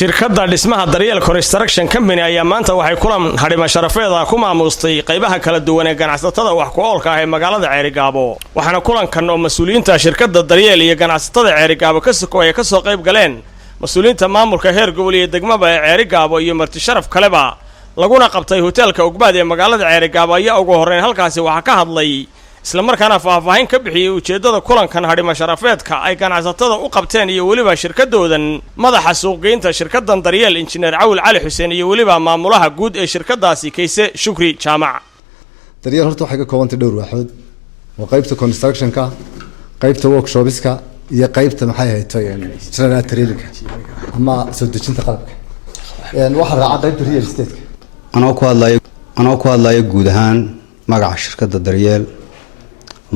shirkadda dhismaha Daryeel Construction Company ayaa maanta waxay kulan hadhima sharafeeda ku maamustay qaybaha kala duwan ee ganacsatada wax ku oolka ah ee magaalada Ceerigaabo waxaana kulankan oo mas'uuliyiinta shirkadda Daryeel iyo ganacsatada Ceerigaabo ka soo qayb galeen mas'uuliyiinta maamulka heer gobol iyo degmada ee Ceerigaabo iyo marti sharaf kaleba laguna qabtay hotelka Ugbaad ee magaalada Ceerigaabo ayaa ugu horeyn halkaasi waxa ka hadlay isla markaana faahfaahin ka bixiyay ujeedada kulankan hadhima sharafeedka ay ganacsatada u qabteen iyo waliba shirkadoodan madaxa suuqgeynta shirkaddan Daryeel Engineer Awil Cali Xuseen iyo waliba maamulaha guud ee shirkadaasi Kayse Shukri Jaamac Daryeel horta waxay ka koobantay dhowr waaxood oo qaybta construction-ka qaybta workshop-iska iyo qaybta maxay ahayd general training ama soo dejinta qalabka waxa raaca qaybta real estate anoo ku hadlayo guud ahaan magaca shirkadda Daryeel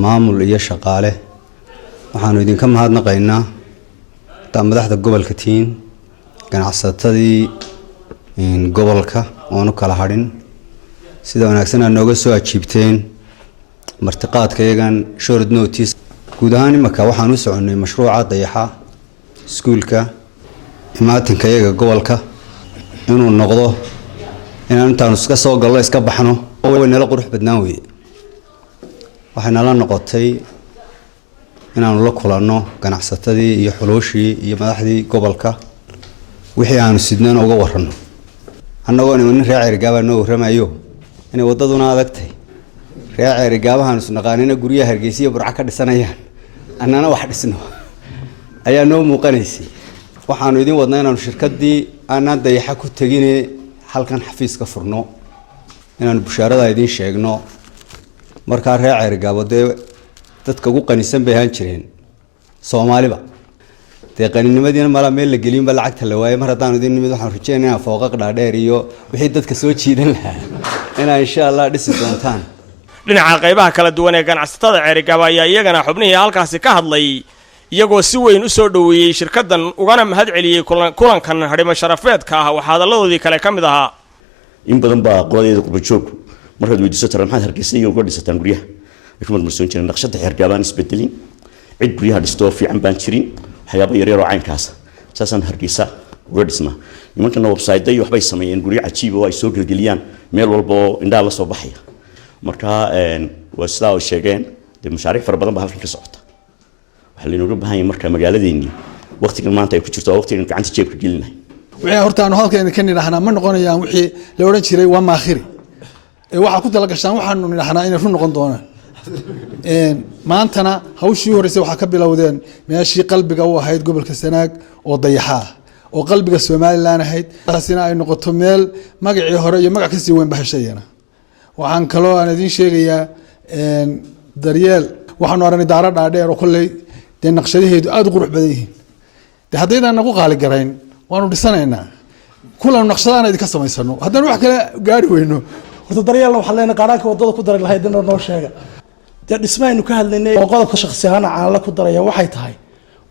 maamul iyo shaqaale waxaanu idinka mahadnaqaynaa madaxda gobolka tiin ganacsatadii gobolka oo kala hadhin sida wanaagsan aad nooga soo ajiibteen martiqaadkayagan short notice guud ahaan imaka waxaan u soconay mashruuca dayaxa iskuulka imaatinkayaga gobolka inuu noqdo inaan intaanu iska soo galno iska baxno way nala qurux badnaan weeye waxayna la noqotay inaanu la kulanno ganacsatadii iyo xulooshii iyo madaxdii gobolka wixii aanu sidnaan uga warrano annagoo nin reer Ceerigaabo noo warramayo inay wadaduna adagtay reer Ceerigaabahan isnaqaanina guryaha Hargeysa iyo Burco ka dhisanayaan annana wax dhisno ayaa noo muuqanaysay waxaanu idin wadnaa inaanu shirkadii aanan dayaxa ku tagine halkan xafiiska furno inaanu bushaarada idin sheegno marka reer Ceerigaabo dadka ugu qanisan bay ahaan jireen Soomaaliba qaninimadina mala meel la gelin ba lacagta la waayay mar haddaan idin nimid waxaan rajeynayaa fooqaq dhaadheer iyo wixii dadka soo jiidan lahaa inaa insha Allah dhisi doontaan dhinaca qaybaha kala duwan ee ganacsatada Ceerigaabo ayaa iyagana xubnihii halkaasi ka hadlay iyagoo si weyn u soo dhaweeyay shirkaddan ugana mahad celiyay kulankan hadhima sharafeedka ah waxa hadaladoodii kale ka mid ahaa in badan baa qodadeeda qurba joog markaad weydiiso taran maxaad Hargeysa iyo uga dhisataan guryaha kuma marsoon jireen naqshada Ceerigaabo isbedelin cid guryaha dhisto fiican baan jirin waxyaabo yar yar oo caynkaas saasan Hargeysa uga dhisna nimankan website ay waxbay sameeyeen guryo cajiib oo ay soo gelgeliyaan meel walba indha la soo baxaya marka waa sidaa oo sheegeen mashaariic fara badan baa halkan ka socota waxa la inooga baahan yahay marka magaaladeennii waqtigan maanta ay ku jirto waqtigan gacanta jeebka gelinahay wixii horta aanu halkan ka nidhahnaa ma noqonayaan wixii la oran jiray waa maakhiri waxa ku tala gashaan waxaanu nidhahnaa inay run noqon doonaan maantana hawshii horeysay waxa ka bilowdeen meeshii qalbiga u ahayd gobolka Sanaag oo dayaxa oo qalbiga Soomaaliland ahayd taasina ay noqoto meel magacii hore iyo magac ka sii weyn bahashayna waxaan kaloo aan idin sheegayaa Daryeel waxaanu aragnay daara dhaadheer oo kulay naqshadaheedu aad u qurux badan yihiin haddaydan nagu qaali garayn waanu dhisanaynaa kulan naqshadana idinka samaysano haddana wax kale gaari weyno horta Daryeel waxa leena qaranka wadada ku daray lahayd noo sheega dhismaynu ka hadlaynay oo qodobka shakhsi ahaan aan la ku daraya waxay tahay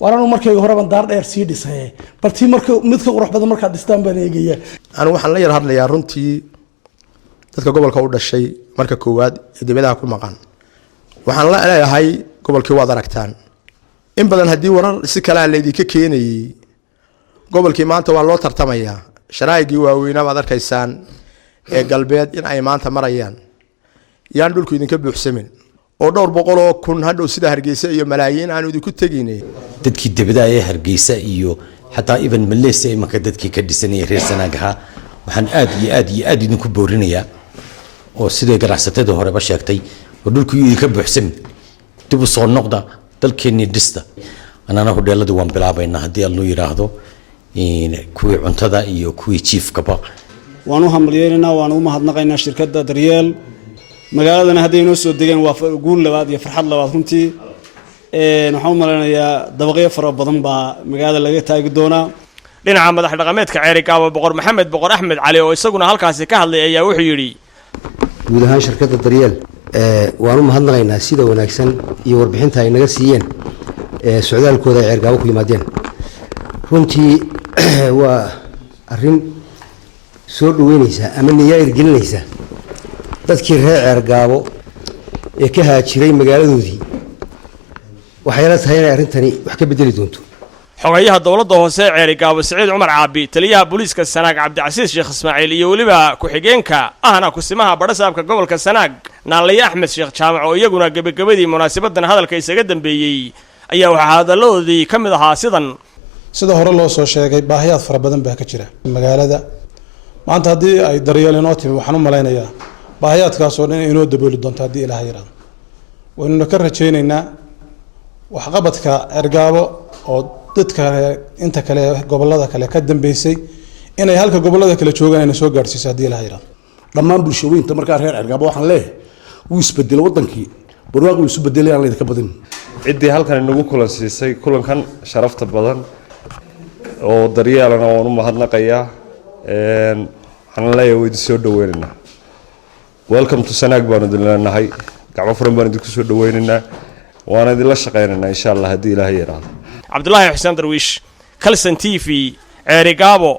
waranu markay hore ban daar dheer sii dhisay bartii marka mid ka qurux badan marka dhistaan baan eegaya aan waxaan la yar hadlayaa runtii dadka gobolka u dhashay marka koowaad ee dibadaha ku maqan waxaan la leeyahay gobolkii waad aragtaan in badan hadii warar si kala leedii keenayay gobolkii maanta waa loo tartamayaa sharaa'igii waaweynaa baad arkaysaan ee galbeed in ay maanta marayaan yaan dhulku idinka buuxsamin oo dhowr boqol oo kun hadhow sida Hargeysa iyo malaayiin aan idinku taginay dadkii dibadda ee Hargeysa iyo xataa even Malaysia imaka dadkii ka dhisanay reer Sanaagaha waxaan aad idinku boorinayaa oo sidoo ganacsatada horeba sheegtay oo dhulku idinka buuxsamin dib u soo noqda dalkeenii dhista anana hodheelada waan bilaabaynaa haddii aad noo yiraahdo kuwii cuntada iyo kuwii chiefkaba waanu hambalyeynaa waanu mahadnaqaynaa shirkadda Daryeel magaaladana hadday noo soo degeen waa guul labaad iyo farxad labaad runtii waxaan u maleynayaa dabaqyo fara badan baa magaalada laga taagi doonaa dhinaca madax dhaqameedka Ceerigaabo boqor Maxamed boqor Axmed Cali oo isaguna halkaasi ka hadlay ayaa wuxuu yiri guud ahaan shirkadda Daryeel waanu mahadnaqaynaa sida wanaagsan iyo warbixinta ay naga siiyeen socdaalkooda Ceerigaabo ku yimaadeen runtii waa arrin soo dhaweynaysa ama niyad gelinaysa dadkii reer Ceerigaabo ee ka haajiray magaaladoodii waxay la tahay in arrintani wax ka bedeli doonto xogayaha dowladda hoose ee Ceerigaabo Siciid Cumar Caabi taliyaha booliiska Sanaag Cabdicasiis Sheekh Ismaaciil iyo waliba ku-xigeenka ahna kusimaha badhasaabka gobolka Sanaag Naaliye Axmed Sheekh Jaamac oo iyaguna gabagabadii munaasabadan hadalka isaga dambeeyay ayaa waxa hadaladoodii ka mid ahaa sida hore loo soo sheegay baahiyaad fara badan baa ka jira magaalada maanta haddii ay daryeel inoo timi waxaan u malaynayaa baahiyaadkaas oo dhan inoo dabooli doonto haddii Ilaahay yiraahdo waynu ka rajaynaynaa waxqabadka Ceerigaabo oo dadka inta kale gobolada kale ka dambeysay inay halka gobolada kale joogaan inay soo gaarsiiso haddii Ilaahay yiraahdo dhammaan bulshooyinka markaa reer Ceerigaabo waxaan leeyahay wuu isbedel wadankii barwaaqo isu bedelayaan la idinka badin ciddii halkan inagu kulansiisay kulankan sharafta badan oo daryeelana waan u mahadnaqayaa waxaan leeyahay way soo dhaweynaynaa welcome to Sanaag baan idin leenahay gacmo furan baan idinku soo dhaweynaynaa waan idin la shaqeynaynaa insha Allah haddii Ilaahay yiraahdo Cabdullaahi Xuseen Darwiish Kalsan TV Ceerigaabo